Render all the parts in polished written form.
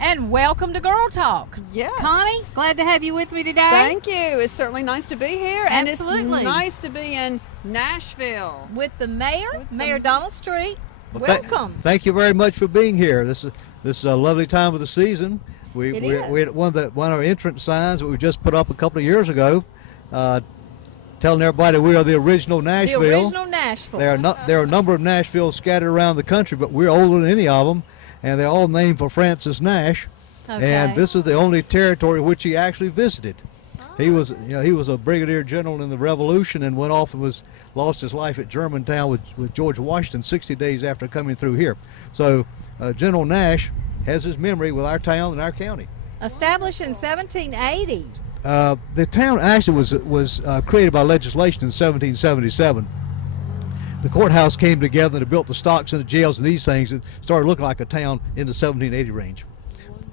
And welcome to Girl Talk. Yes. Connie, glad to have you with me today. Thank you. It's certainly nice to be here. Absolutely. And it's nice to be in Nashville. With the mayor, Mayor Donald Street. Well, welcome. Thank you very much for being here. This is a lovely time of the season. We had one of our entrance signs that we just put up a couple of years ago, telling everybody we are the original Nashville. The original Nashville. There are a number of Nashvilles scattered around the country, but we're older than any of them, and they're all named for Francis Nash. Okay. And this is the only territory which he actually visited. He was a brigadier general in the Revolution and went off and lost his life at Germantown with George Washington 60 days after coming through here. So General Nash has his memory with our town and our county. Established in 1780. The town actually was created by legislation in 1777. The courthouse came together and built the stocks and the jails and these things and started looking like a town in the 1780 range.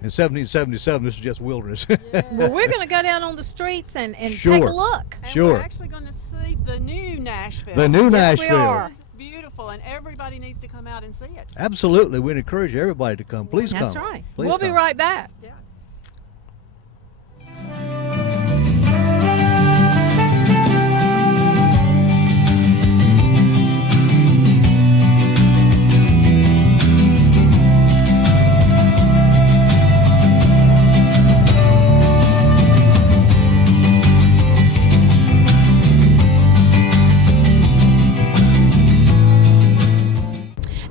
In 1777, this was just wilderness. Well, we're going to go down on the streets and Sure. take a look. And Sure. we're actually going to see the new Nashville. The new Yes, Nashville. we are. It's beautiful, and everybody needs to come out and see it. Absolutely. We'd encourage everybody to come. Please come. That's right. Please We'll be come. right back. Yeah.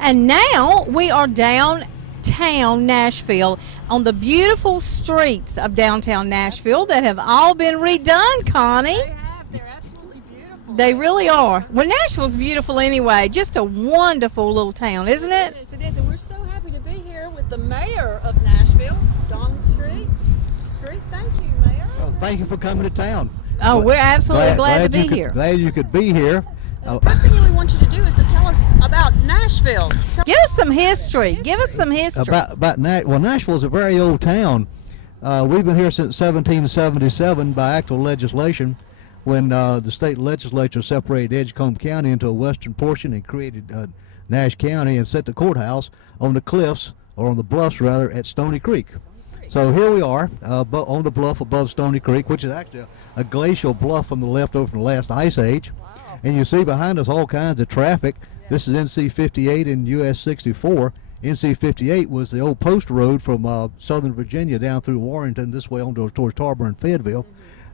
And now we are downtown Nashville on the beautiful streets of downtown Nashville that have all been redone, Connie. They have. They're absolutely beautiful. They really are. Well, Nashville's beautiful anyway. Just a wonderful little town, isn't it? It is, and we're so happy to be here with the mayor of Nashville, Donald Street. Thank you, Mayor. Well, thank you for coming to town. Oh, we're absolutely glad to be you could- here. Glad you could be here. The first thing we want you to do is to tell us about Nashville. Give us some history. Give us some history. Well, Nashville's a very old town. We've been here since 1777 by act of legislation when the state legislature separated Edgecombe County into a western portion and created Nash County and set the courthouse on the cliffs, or on the bluffs rather, at Stony Creek. So here we are on the bluff above Stony Creek, which is actually a glacial bluff from the left over from the last ice age. And you see behind us all kinds of traffic. This is NC 58 and US 64. NC 58 was the old post road from southern Virginia down through Warrenton this way on towards Tarboro and Fayetteville.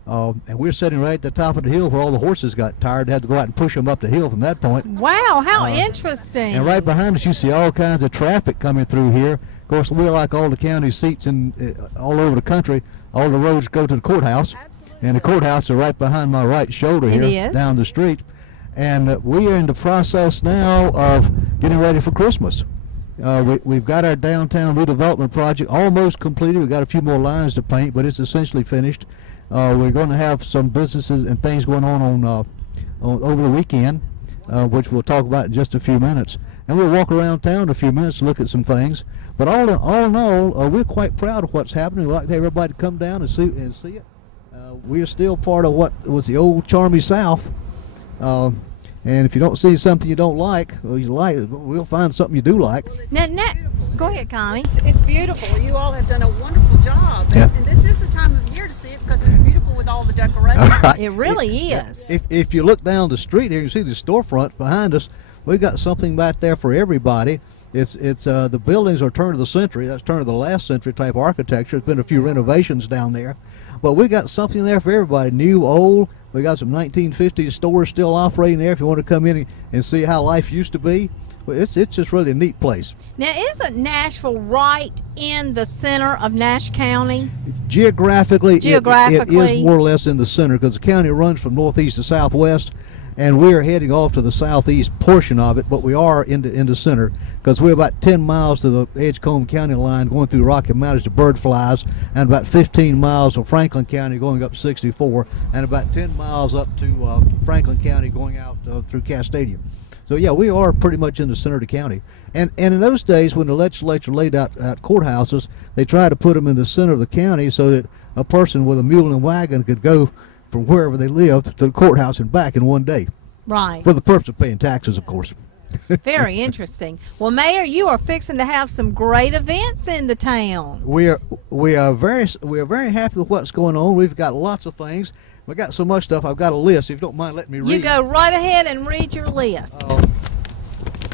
And we're sitting right at the top of the hill where all the horses got tired, had to go out and push them up the hill from that point. Wow, how interesting. And right behind us you see all kinds of traffic coming through here. Of course, we're like all the county seats all over the country. All the roads go to the courthouse. Absolutely. And the courthouse is right behind my right shoulder It here is. down the street. And we are in the process now of getting ready for Christmas. We've got our downtown redevelopment project almost completed. We've got a few more lines to paint, but it's essentially finished. We're going to have some businesses and things going on over the weekend, which we'll talk about in just a few minutes. And we'll walk around town a few minutes, look at some things. But all in all, we're quite proud of what's happening. We'd like to have everybody come down and see it. We are still part of what was the old charmy South. And if you don't see something you don't like, or you like, we'll find something you do like. Now, go ahead, Connie. It's beautiful. You all have done a wonderful job. Yeah. And this is the time of year to see it because it's beautiful with all the decorations. It really is. If you look down the street here, you see the storefront behind us. We got something back there for everybody. It's the buildings are turn of the century. That's turn of the last century type architecture. There's been a few renovations down there, but we got something there for everybody, new, old. We got some 1950s stores still operating there if you want to come in and see how life used to be. It's just really a neat place. Now, isn't Nashville right in the center of Nash County? Geographically, it is more or less in the center because the county runs from northeast to southwest, and we're heading off to the southeast portion of it, but we are in the center because we're about 10 miles to the Edgecombe County line going through Rocky Mountains to Bird Flies, and about 15 miles of Franklin County going up 64, and about 10 miles up to Franklin County going out through Cass Stadium. So yeah, we are pretty much in the center of the county. And in those days when the legislature laid out courthouses, they tried to put them in the center of the county so that a person with a mule and wagon could go from wherever they lived to the courthouse and back in one day. Right. For the purpose of paying taxes, of course. Very interesting. Well, Mayor, you are fixing to have some great events in the town. We are very happy with what's going on. We've got lots of things. We got so much stuff. I've got a list. If you don't mind, let me read. You go right ahead and read your list.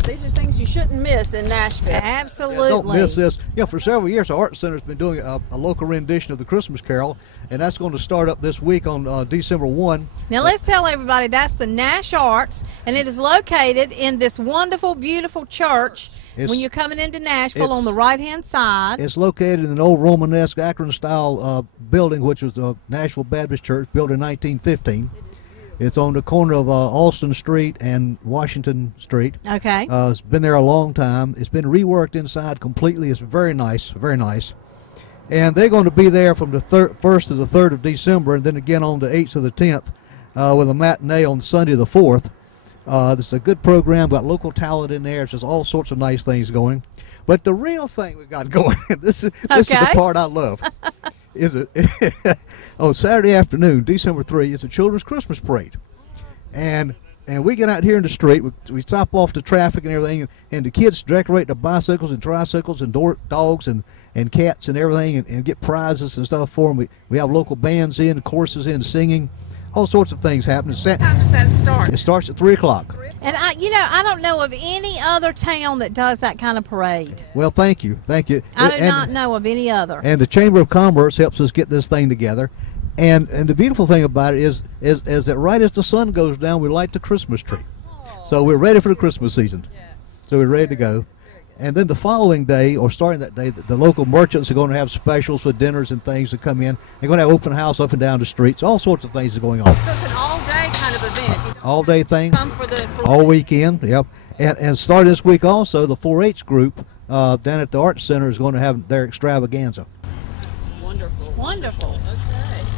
These are things you shouldn't miss in Nashville. Absolutely. Don't miss this. For several years, our Art Center's been doing a local rendition of the Christmas Carol, and that's going to start up this week on December 1. Now let's tell everybody that's the Nash Arts, and it is located in this wonderful, beautiful church. When you're coming into Nashville on the right-hand side. It's located in an old Romanesque Akron-style building, which was the Nashville Baptist Church, built in 1915. It's on the corner of Alston Street and Washington Street. Okay. It's been there a long time. It's been reworked inside completely. It's very nice, very nice. And they're going to be there from the 1st to the 3rd of December, and then again on the 8th to the 10th with a matinee on Sunday the 4th. This is a good program. Got local talent in there. It's just all sorts of nice things going. But the real thing we've got going, this is the part I love. Is it on Saturday afternoon, December 3, it's a children's Christmas parade, and we get out here in the street. We stop off the traffic and everything, and the kids decorate their bicycles and tricycles and dogs and cats and everything, and get prizes and stuff for them. We have local bands in, choruses in, singing, all sorts of things happening. What time does that start? It starts at 3 o'clock. And I don't know of any other town that does that kind of parade. Well, thank you. I do not know of any other. And the Chamber of Commerce helps us get this thing together. And the beautiful thing about it is that right as the sun goes down, we light the Christmas tree. So we're ready for the Christmas season. So we're ready to go. And then the following day, or starting that day, the local merchants are going to have specials for dinners and things to come in. They're going to have open house up and down the streets. All sorts of things are going on. So it's an all-day kind of event. All-day thing. Come for the parade. All weekend, yep. And starting this week also, the 4-H group down at the Art Center is going to have their extravaganza. Wonderful. Wonderful.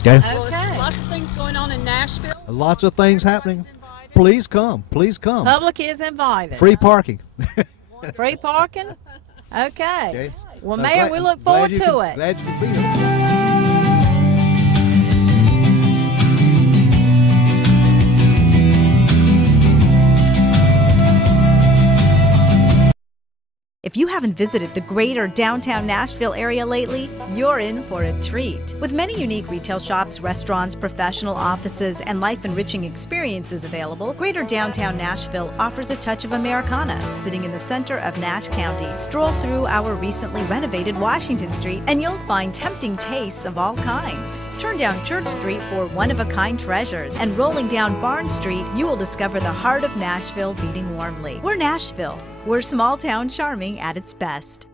Okay. Well, it's lots of things going on in Nashville. Lots of things happening. Please come. Please come. Public is invited. Free parking. Free parking? Okay. Okay. Well, Mayor, we look forward to it. Glad you could be here. If you haven't visited the greater downtown Nashville area lately, you're in for a treat. With many unique retail shops, restaurants, professional offices, and life-enriching experiences available, greater downtown Nashville offers a touch of Americana, sitting in the center of Nash County. Stroll through our recently renovated Washington Street, and you'll find tempting tastes of all kinds. Turn down Church Street for one-of-a-kind treasures, and rolling down Barn Street, you will discover the heart of Nashville beating warmly. We're Nashville. We're small-town charming at its best.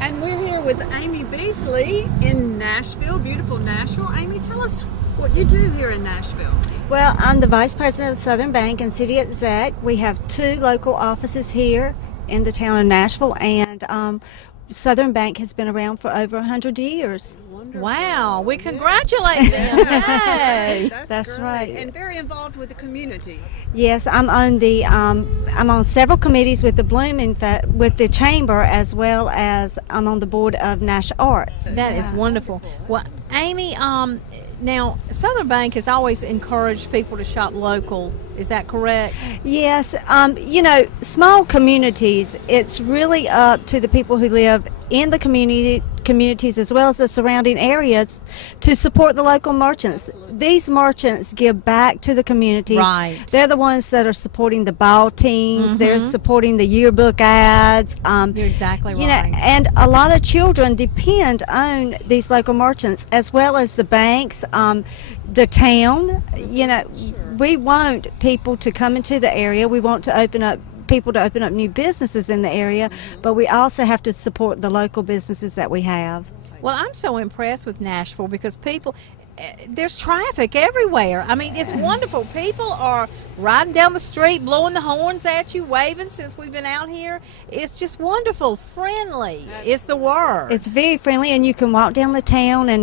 And we're here with Amy Beasley in Nashville, beautiful Nashville. Amy, tell us what you do here in Nashville. Well, I'm the Vice President of Southern Bank and City Exec. We have 2 local offices here in the town of Nashville, and Southern Bank has been around for over 100 years. Wonderful. Wow, we congratulate them. Yay. That's great. right. And very involved with the community. Yes, I'm on several committees with the Bloom, in fact, with the Chamber, as well as I'm on the board of Nash Arts. That is wonderful. Well, Amy, now Southern Bank has always encouraged people to shop local. Is that correct? Yes, small communities, it's really up to the people who live in the communities as well as the surrounding areas to support the local merchants. These merchants give back to the communities. Right. They're the ones that are supporting the ball teams. They're supporting the yearbook ads. You're exactly right. And a lot of children depend on these local merchants as well as the banks, the town. We want people to come into the area. We want to people to open up new businesses in the area, but we also have to support the local businesses that we have. Well, I'm so impressed with Nashville because there's traffic everywhere. I mean, it's wonderful. People are riding down the street, blowing the horns at you, waving since we've been out here. It's just wonderful. Friendly is the word. It's very friendly, and you can walk down the town, and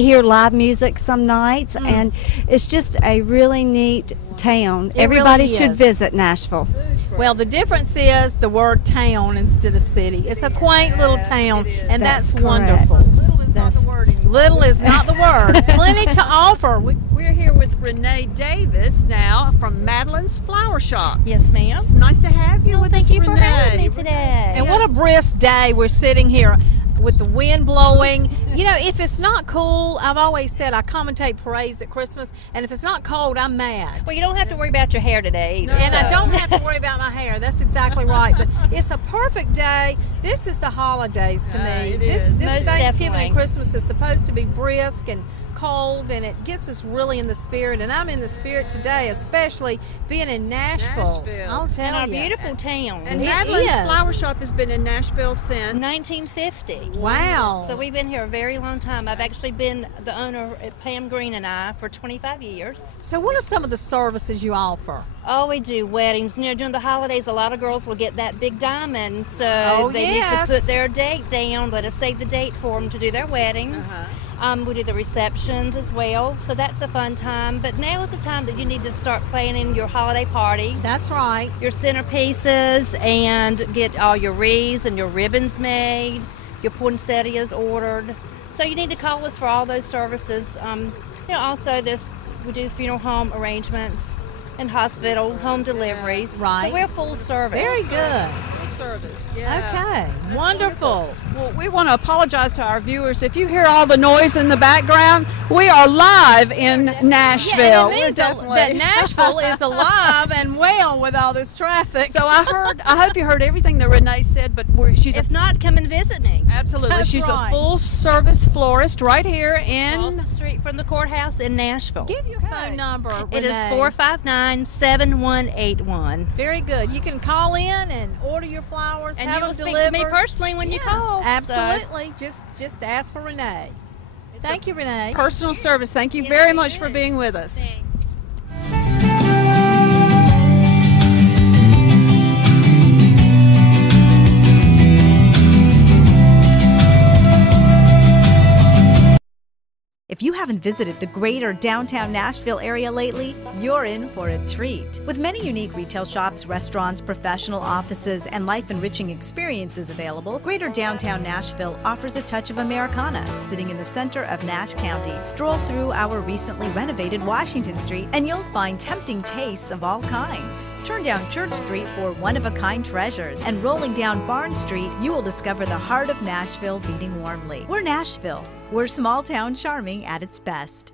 hear live music some nights, and it's just a really neat town. Everybody really should is. visit Nashville. Well, the difference is the word town instead of city. It's a quaint little town, and that's That's correct. wonderful. Little is not the word anymore. Little is not the word. Plenty to offer. We're here with Renee Davis now from Madeline's Flower Shop. Yes, ma'am. It's nice to have you with us, Thank you for Renee. having me today. And what a brisk day. We're sitting here with the wind blowing. You know, if it's not cool, I've always said I commentate parades at Christmas, and if it's not cold, I'm mad. Well, you don't have to worry about your hair today either. And I so. don't have to worry about my hair. That's exactly right. But it's a perfect day. This is the holidays to me. It This is. Most Thanksgiving definitely. and Christmas is supposed to be brisk and cold, and it gets us really in the spirit. And I'm in the spirit today, especially being in Nashville. Nashville. I'll tell In our you. beautiful town. And It Madeline's is. Flower Shop has been in Nashville since 1950. Wow. So we've been here a very long time. I've actually been the owner, Pam Green and I, for 25 years. So what are some of the services you offer? Oh, we do weddings. You know, during the holidays, a lot of girls will get that big diamond, so Oh, they yes. need to put their date down. Let us save the date for them to do their weddings. We do the receptions as well, so that's a fun time. But now is the time that you need to start planning your holiday parties, That's right. your centerpieces, and get all your wreaths and your ribbons made, your poinsettias ordered. So you need to call us for all those services. Also we do funeral home arrangements and hospital home deliveries. Right. So we're full service. Very good. Full service. Yeah. Okay. That's Wonderful. Well, we want to apologize to our viewers. If you hear all the noise in the background, we are live in Nashville. Yeah, and We're it means definitely- that Nashville is alive and well with all this traffic. So I hope you heard everything that Renee said, but she's If not, come and visit me. absolutely, That's she's right. a full service florist right here Across in. the street from the courthouse in Nashville. Give your phone number. It is Renee. 459-7181. Very good. You can call in and order your flowers, And have you'll them speak delivered. to me personally when you Yeah, call. so- Absolutely. Just ask for Renee. Thank you, Renee. Personal service. Thank you Yes, very we much do. for being with us. Thanks. If you haven't visited the greater downtown Nashville area lately, you're in for a treat. With many unique retail shops, restaurants, professional offices, and life-enriching experiences available, greater downtown Nashville offers a touch of Americana. Sitting in the center of Nash County, stroll through our recently renovated Washington Street, and you'll find tempting tastes of all kinds. Turn down Church Street for one-of-a-kind treasures, and rolling down Barn Street, you will discover the heart of Nashville beating warmly. We're Nashville. We're small town charming at its best.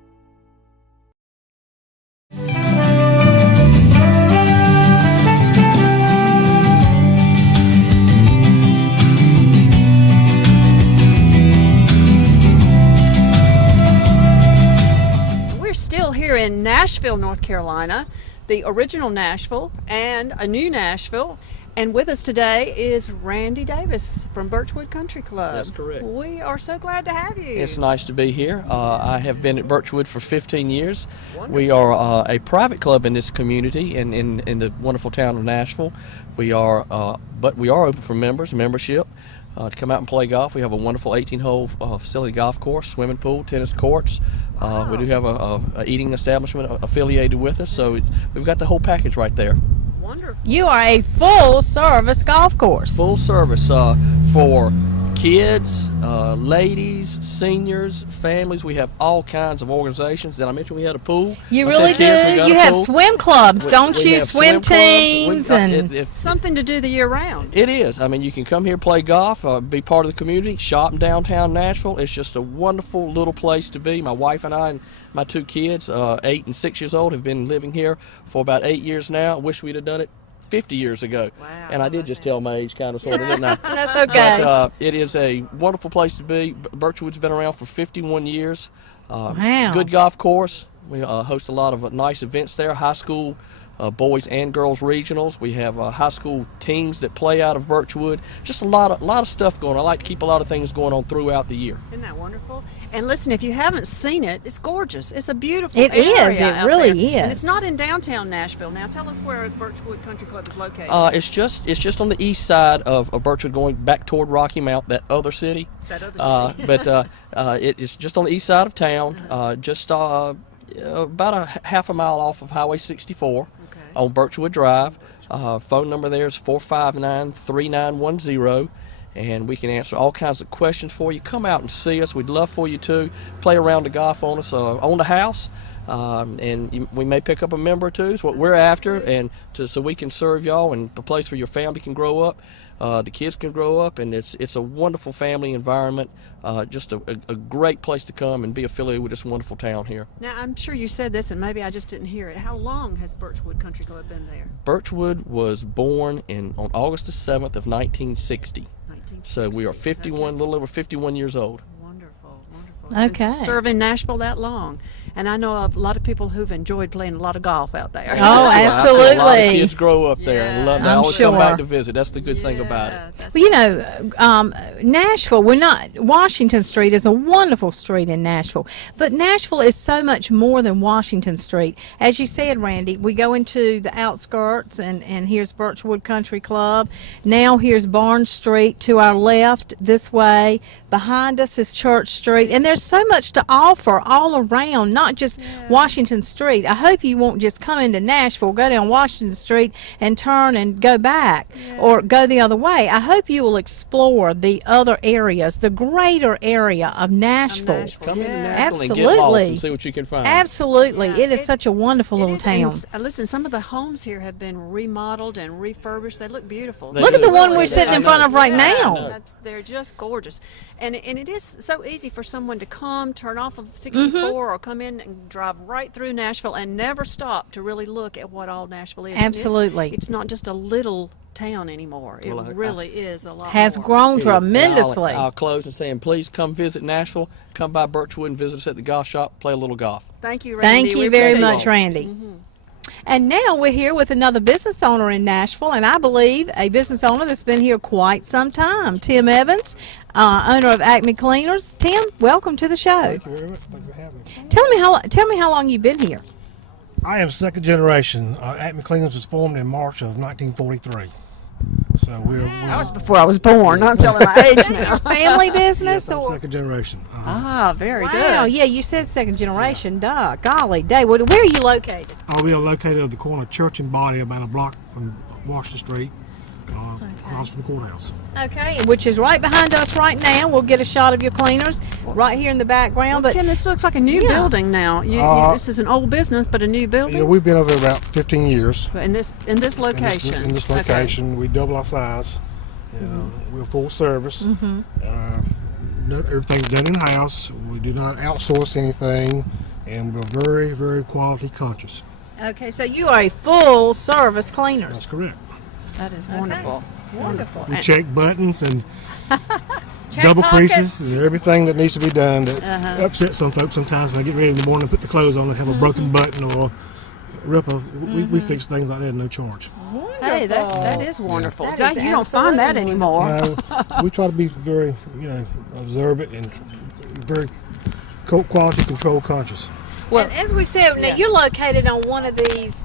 We're still here in Nashville, North Carolina, the original Nashville and a new Nashville. And with us today is Randy Davis from Birchwood Country Club. That's correct. We are so glad to have you. It's nice to be here. I have been at Birchwood for 15 years. We are a private club in this community and in the wonderful town of Nashville. We are, but we are open for membership to come out and play golf. We have a wonderful 18-hole facility golf course, swimming pool, tennis courts. We do have a eating establishment affiliated with us, so we've got the whole package right there. Wonderful. You are a full-service golf course. Full service for kids, ladies, seniors, families. We have all kinds of organizations. Did I mention we had a pool? You I said really kids, we do. got You a have pool. swim clubs, don't We you? have Swim clubs. teams and Something to do the year round. It is. I mean, you can come here, play golf, be part of the community, shop in downtown Nashville. It's just a wonderful little place to be. My wife and I and my two kids, 8 and 6 years old, have been living here for about 8 years now. I wish we'd have done it 50 years ago. Wow. And I did just tell my age, kind of, sort of, didn't I? that's okay. But it is a wonderful place to be. Birchwood's been around for 51 years. Wow. Good golf course. We host a lot of nice events there. High school boys and girls regionals. We have high school teams that play out of Birchwood. Just a lot of stuff going on. I like to keep a lot of things going on throughout the year. Isn't that wonderful? And listen, if you haven't seen it, it's gorgeous. It's a beautiful It area is. It out really there. is. And it's not in downtown Nashville. Now, tell us where Birchwood Country Club is located. It's just on the east side of Birchwood, going back toward Rocky Mount, that other city. That other city. It's just on the east side of town, just about a half a mile off of Highway 64 on Birchwood Drive. Phone number there is 459-3910. And we can answer all kinds of questions for you. Come out and see us. We'd love for you to play around the golf on us, on the house. And we may pick up a member or two. Is what we're after, and so we can serve y'all, and a place where your family can grow up, the kids can grow up, and it's a wonderful family environment. Just a great place to come and be affiliated with this wonderful town here. Now, I'm sure you said this, and maybe I just didn't hear it. How long has Birchwood Country Club been there? Birchwood was born on August the 7th of 1960. So we are 51, a little over 51 years old. Wonderful. Okay. And serving Nashville that long. And I know a lot of people who've enjoyed playing a lot of golf out there. Oh, I've seen a lot of absolutely. kids grow up there and love. They I'm always come sure. back to visit. That's the good thing about it. Well, Nashville, Washington Street is a wonderful street in Nashville, but Nashville is so much more than Washington Street. As you said, Randy, we go into the outskirts, and here's Birchwood Country Club. Now here's Barnes Street to our left this way. Behind us is Church Street, and there's so much to offer all around, not just Washington Street. I hope you won't just come into Nashville, go down Washington Street, and turn and go back or go the other way. I hope you will explore the other areas, the greater area of Nashville. Come into Nashville and get Absolutely. lost and see what you can find. Absolutely. Yeah, It is such a wonderful little town. Listen, some of the homes here have been remodeled and refurbished. They look beautiful. They Look at do. the one They we're do. sitting I in front know. of right Yeah, now. they're just gorgeous. And it is so easy for someone to come, turn off of 64, or come in and drive right through Nashville and never stop to really look at what all Nashville is. And Absolutely. It's not just a little town anymore. It Well, really is a lot Has more. grown It is. tremendously. I'll close and saying, please come visit Nashville. Come by Birchwood and visit us at the golf shop. Play a little golf. Thank you, Randy. Thank We you very appreciate much, it. Randy. And now we're here with another business owner in Nashville, and I believe a business owner that's been here quite some time, Tim Evans, owner of Acme Cleaners. Tim, welcome to the show. Thank you very much. Thank you for having me. Tell me how long you've been here. I am second generation. Acme Cleaners was formed in March of 1943. So we're That was before I was born. I'm telling my age now. Family business yes, I'm or? second generation. Ah, very Wow, good. yeah, you said second generation. Duh, golly day. Where are you located? We are located at the corner of Church and Body, about a block from Washington Street, across from the courthouse. Okay, which is right behind us right now. We'll get a shot of your cleaners right here in the background. Well, But Tim, this looks like a new building now. This is an old business, but a new building. Yeah, we've been over there about 15 years. in this location. In this Okay. location, we double our size. We're full service. Everything's done in house. We do not outsource anything, and we're very, very quality conscious. okay, so you are a full service That's cleaners. correct. That is wonderful. Wonderful. We check buttons and Check double pockets. creases and everything that needs to be done that upsets some folks sometimes when I get ready in the morning and put the clothes on and have a broken button or rip a, we fix things like that at no charge. Hey, that is wonderful. That is You don't find that absolutely anymore. We try to be very, observant and very quality control conscious. Well, And as we said, now you're located on one of these.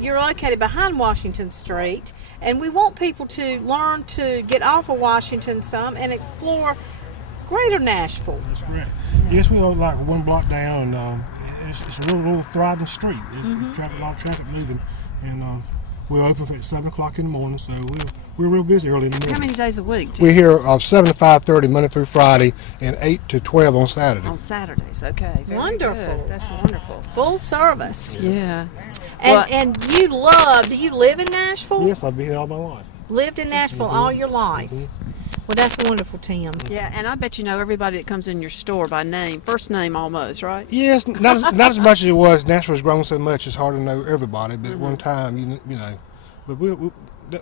You're located behind Washington Street, and we want people to learn to get off of Washington some and explore Greater Nashville. That's correct. Yes, we are like one block down, and it's a real thriving street. A lot of traffic moving, and we're open at 7 o'clock in the morning, so we're real busy early in the morning. how many days a week? Tim? We're here 7 to 5:30 Monday through Friday, and 8 to 12 on Saturday. On Saturdays. Okay. Very Wonderful. good. That's wonderful. Full service. Yeah. And Well- and do you live in Nashville? Yes, I've been here all my life. Lived in Nashville all your life. Well, that's wonderful, Tim. Yeah, and I bet you know everybody that comes in your store by name, first name almost, right? Yes, not as much as it was. Nashville's grown so much; it's hard to know everybody. But at one time, But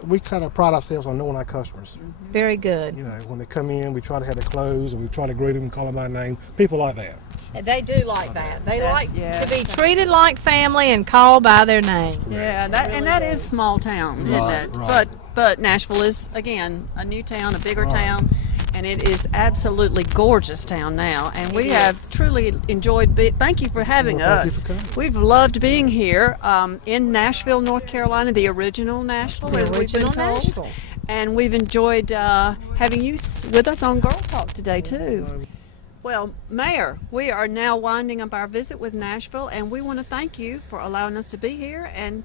we kind of pride ourselves on knowing our customers. Very good. You know, when they come in, we try to have their clothes and we try to greet them and call them by name. People like that. And they do like that. They Yes, like yeah. to be treated like family and called by their name. Yeah, that is small town, isn't Right, it? right. But Nashville is, again, a new town, a bigger town, and it is absolutely gorgeous town now. And we have truly enjoyed. Thank you for having Well, thank you us. for coming. We've loved being here in Nashville, North Carolina, the original Nashville, as we've been original told. Nashville. And we've enjoyed having you with us on Girl Talk today too. Well, Mayor, we are now winding up our visit with Nashville, and we want to thank you for allowing us to be here and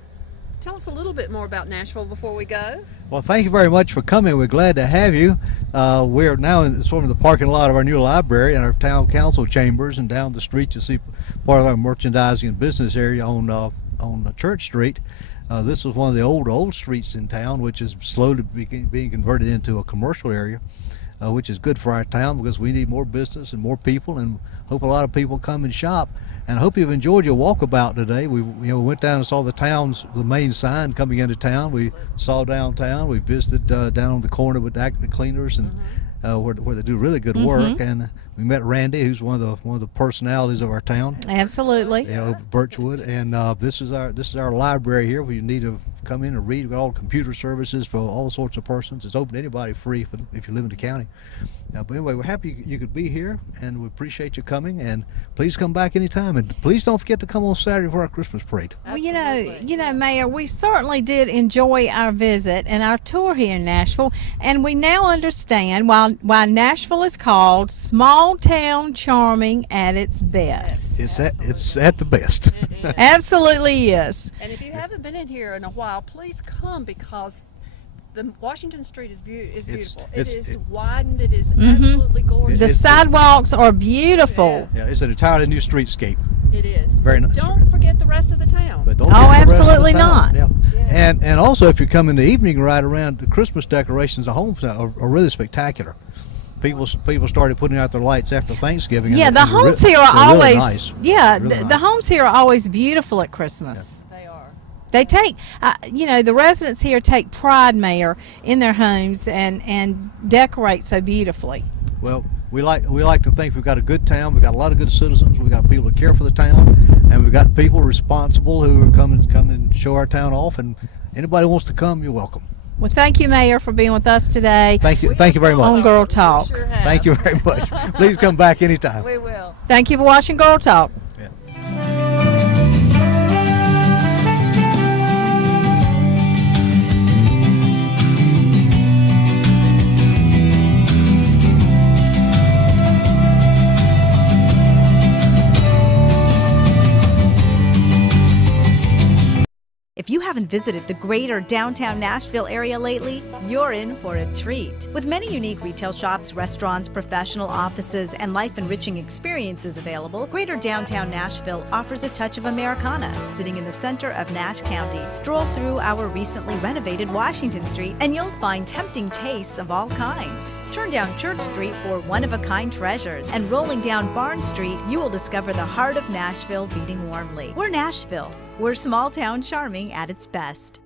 tell us a little bit more about Nashville before we go. Well, thank you very much for coming. We're glad to have you. We're now in sort of the parking lot of our new library and our town council chambers, and down the street you see part of our merchandising and business area on Church Street. This was one of the old streets in town, which is slowly being converted into a commercial area, which is good for our town because we need more business and more people, and hope a lot of people come and shop. And I hope you've enjoyed your walkabout today. We went down and saw the main sign coming into town. We saw downtown. We visited down on the corner with Active Cleaners and where they do really good work. And we met Randy, who's one of the personalities of our town. Absolutely. Birchwood. And this is our library here, where you need to come in and read. We've got all computer services for all sorts of persons. It's open to anybody, free if you live in the county. But anyway, we're happy you could be here, and we appreciate you coming. And please come back anytime. And please don't forget to come on Saturday for our Christmas parade. Well, you know, Mayor, we certainly did enjoy our visit and our tour here in Nashville, and we now understand why Nashville is called small town charming at its best. It's at the best. Absolutely is. And if you haven't been in here in a while, please come, because the Washington Street is beautiful. It is widened. It is absolutely gorgeous. The sidewalks are beautiful. Yeah, it's an entirely new streetscape. It is. Very nice. Don't forget the rest of the town. But don't Oh, forget the rest of the absolutely town. not. Yeah. And also, if you come in the evening, right around the Christmas decorations, the homes are really spectacular. People started putting out their lights after Thanksgiving. Yeah, and the they're homes really here are always nice. the nice. homes here are always beautiful at Christmas. They are. They take, the residents here take pride, Mayor, in their homes and decorate so beautifully. Well, we like to think we've got a good town. We've got a lot of good citizens. We've got people who care for the town, and we've got people responsible who are come and show our town off. And anybody who wants to come, you're welcome. Well, thank you, Mayor, for being with us today Thank you very much. on Girl Talk. Sure have. Thank you very much. Please come back anytime. We will. Thank you for watching Girl Talk. If you haven't visited the greater downtown Nashville area lately, you're in for a treat. With many unique retail shops, restaurants, professional offices, and life-enriching experiences available, greater downtown Nashville offers a touch of Americana. Sitting in the center of Nash County, stroll through our recently renovated Washington Street, and you'll find tempting tastes of all kinds. Turn down Church Street for one-of-a-kind treasures, and rolling down Barn Street, you will discover the heart of Nashville beating warmly. We're Nashville. We're small town charming at its best.